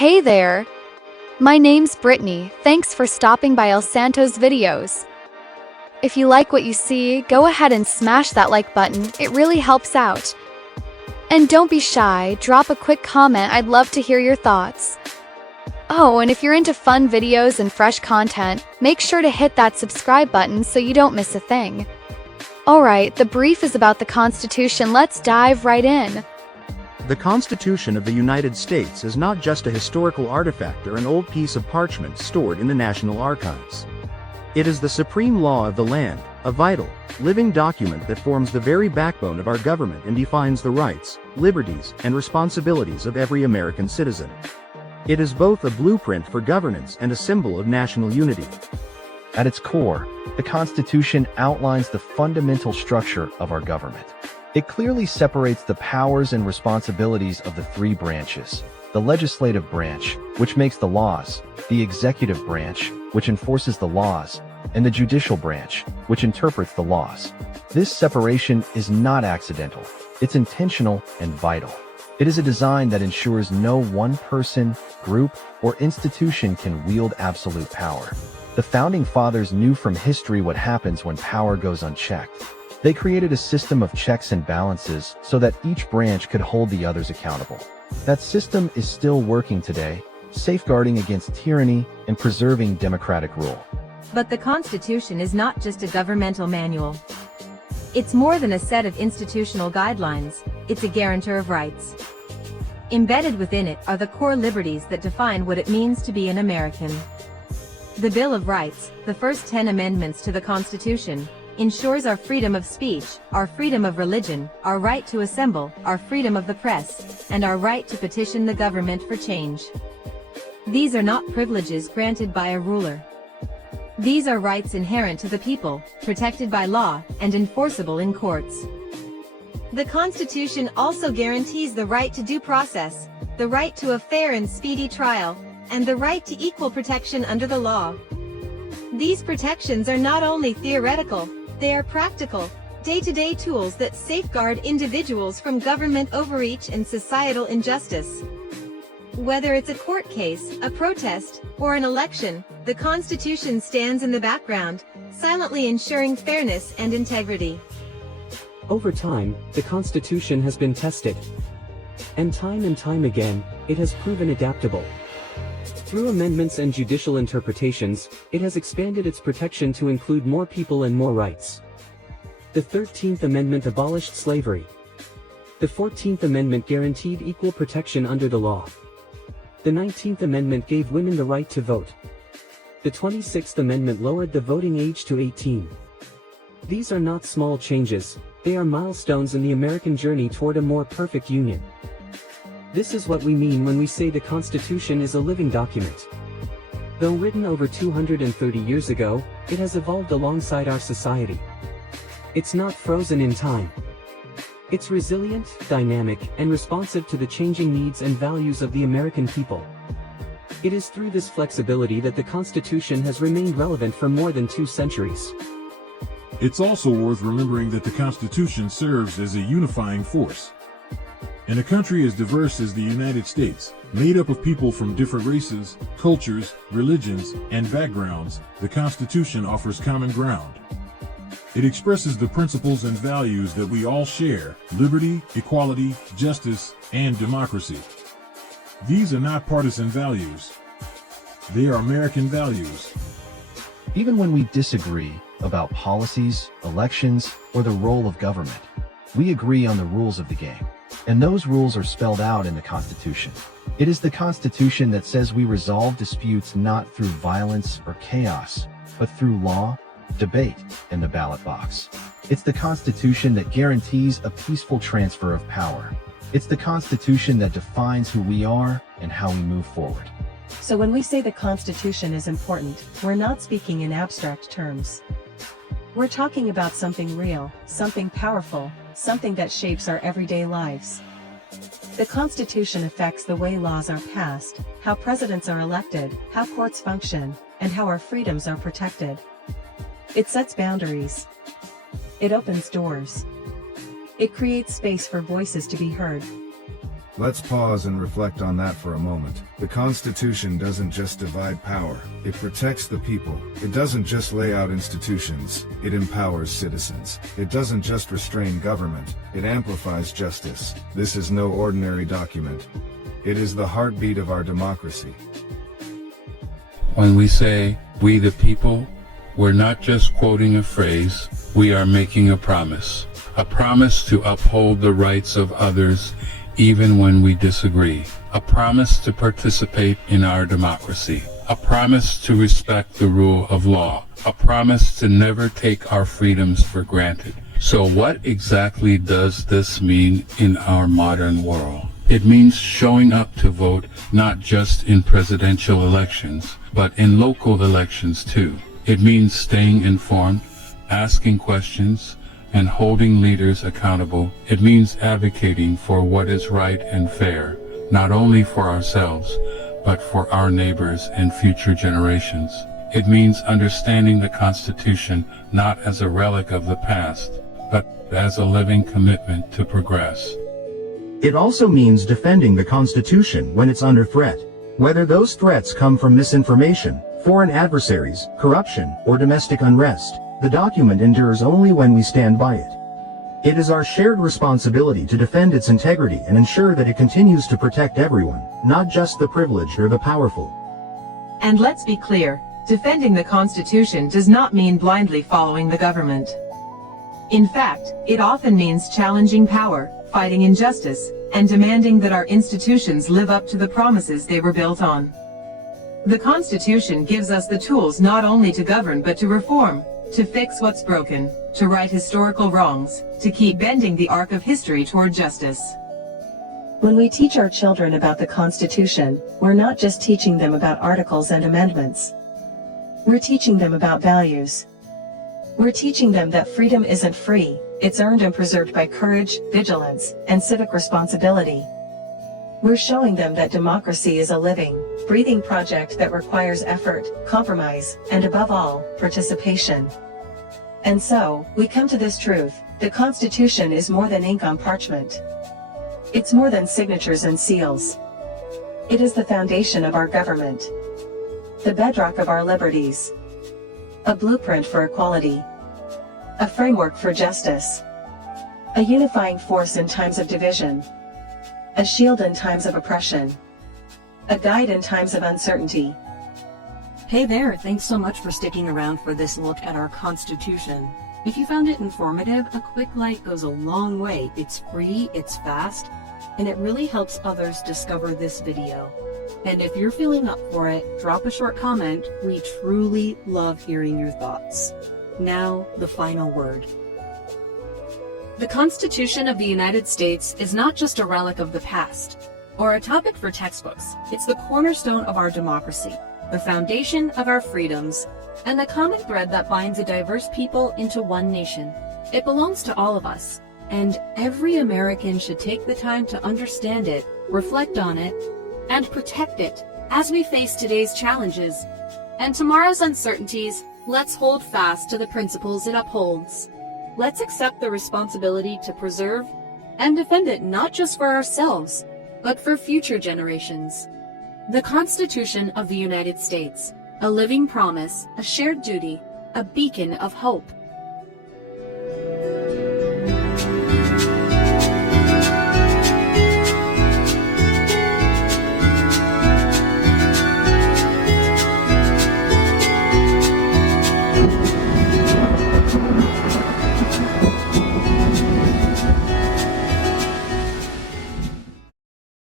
Hey there! My name's Brittany, thanks for stopping by El Santos videos. If you like what you see, go ahead and smash that like button, it really helps out. And don't be shy, drop a quick comment, I'd love to hear your thoughts. Oh, and if you're into fun videos and fresh content, make sure to hit that subscribe button so you don't miss a thing. Alright, the brief is about the Constitution, let's dive right in. The Constitution of the United States is not just a historical artifact or an old piece of parchment stored in the National Archives. It is the supreme law of the land, a vital, living document that forms the very backbone of our government and defines the rights, liberties, and responsibilities of every American citizen. It is both a blueprint for governance and a symbol of national unity. At its core, the Constitution outlines the fundamental structure of our government. It clearly separates the powers and responsibilities of the three branches: the legislative branch, which makes the laws, the executive branch, which enforces the laws, and the judicial branch, which interprets the laws. This separation is not accidental, it's intentional and vital. It is a design that ensures no one person, group, or institution can wield absolute power. The Founding Fathers knew from history what happens when power goes unchecked. They created a system of checks and balances so that each branch could hold the others accountable. That system is still working today, safeguarding against tyranny and preserving democratic rule. But the Constitution is not just a governmental manual. It's more than a set of institutional guidelines, it's a guarantor of rights. Embedded within it are the core liberties that define what it means to be an American. The Bill of Rights, the first 10 amendments to the Constitution, ensures our freedom of speech, our freedom of religion, our right to assemble, our freedom of the press, and our right to petition the government for change. These are not privileges granted by a ruler. These are rights inherent to the people, protected by law, and enforceable in courts. The Constitution also guarantees the right to due process, the right to a fair and speedy trial, and the right to equal protection under the law. These protections are not only theoretical, they are practical, day-to-day tools that safeguard individuals from government overreach and societal injustice. Whether it's a court case, a protest, or an election, the Constitution stands in the background, silently ensuring fairness and integrity. Over time, the Constitution has been tested. And time again, it has proven adaptable. Through amendments and judicial interpretations, it has expanded its protection to include more people and more rights. The 13th Amendment abolished slavery. The 14th Amendment guaranteed equal protection under the law. The 19th Amendment gave women the right to vote. The 26th Amendment lowered the voting age to 18. These are not small changes, they are milestones in the American journey toward a more perfect union. This is what we mean when we say the Constitution is a living document. Though written over 230 years ago, it has evolved alongside our society. It's not frozen in time. It's resilient, dynamic, and responsive to the changing needs and values of the American people. It is through this flexibility that the Constitution has remained relevant for more than 2 centuries. It's also worth remembering that the Constitution serves as a unifying force. In a country as diverse as the United States, made up of people from different races, cultures, religions, and backgrounds, the Constitution offers common ground. It expresses the principles and values that we all share: liberty, equality, justice, and democracy. These are not partisan values. They are American values. Even when we disagree about policies, elections, or the role of government, we agree on the rules of the game. And those rules are spelled out in the Constitution. It is the Constitution that says we resolve disputes not through violence or chaos, but through law, debate, and the ballot box. It's the Constitution that guarantees a peaceful transfer of power. It's the Constitution that defines who we are and how we move forward. So when we say the Constitution is important, we're not speaking in abstract terms. We're talking about something real, something powerful, something that shapes our everyday lives. The Constitution affects the way laws are passed, how presidents are elected, how courts function, and how our freedoms are protected. It sets boundaries. It opens doors. It creates space for voices to be heard. Let's pause and reflect on that for a moment. The Constitution doesn't just divide power, it protects the people. It doesn't just lay out institutions, it empowers citizens. It doesn't just restrain government, it amplifies justice. This is no ordinary document. It is the heartbeat of our democracy. When we say, "we the people," we're not just quoting a phrase, we are making a promise to uphold the rights of others even when we disagree, a promise to participate in our democracy, a promise to respect the rule of law, a promise to never take our freedoms for granted. So what exactly does this mean in our modern world? It means showing up to vote not just in presidential elections, but in local elections too. It means staying informed, asking questions, and holding leaders accountable. It means advocating for what is right and fair, not only for ourselves, but for our neighbors and future generations. It means understanding the Constitution not as a relic of the past, but as a living commitment to progress. It also means defending the Constitution when it's under threat, whether those threats come from misinformation, foreign adversaries, corruption, or domestic unrest. The document endures only when we stand by it. It is our shared responsibility to defend its integrity and ensure that it continues to protect everyone, not just the privileged or the powerful. And let's be clear, defending the Constitution does not mean blindly following the government. In fact, it often means challenging power, fighting injustice, and demanding that our institutions live up to the promises they were built on. The Constitution gives us the tools not only to govern but to reform, to fix what's broken, to right historical wrongs, to keep bending the arc of history toward justice. When we teach our children about the Constitution, we're not just teaching them about articles and amendments. We're teaching them about values. We're teaching them that freedom isn't free, it's earned and preserved by courage, vigilance, and civic responsibility. We're showing them that democracy is a living, breathing project that requires effort, compromise, and above all, participation. And so, we come to this truth: the Constitution is more than ink on parchment. It's more than signatures and seals. It is the foundation of our government, the bedrock of our liberties, a blueprint for equality, a framework for justice, a unifying force in times of division, a shield in times of oppression, a guide in times of uncertainty. Hey there, thanks so much for sticking around for this look at our Constitution. If you found it informative, a quick like goes a long way. It's free, it's fast, and it really helps others discover this video. And if you're feeling up for it, drop a short comment. We truly love hearing your thoughts. Now, the final word. The Constitution of the United States is not just a relic of the past, or a topic for textbooks. It's the cornerstone of our democracy, the foundation of our freedoms, and the common thread that binds a diverse people into one nation. It belongs to all of us, and every American should take the time to understand it, reflect on it, and protect it as we face today's challenges and tomorrow's uncertainties. Let's hold fast to the principles it upholds. Let's accept the responsibility to preserve and defend it not just for ourselves, but for future generations. The Constitution of the United States, a living promise, a shared duty, a beacon of hope.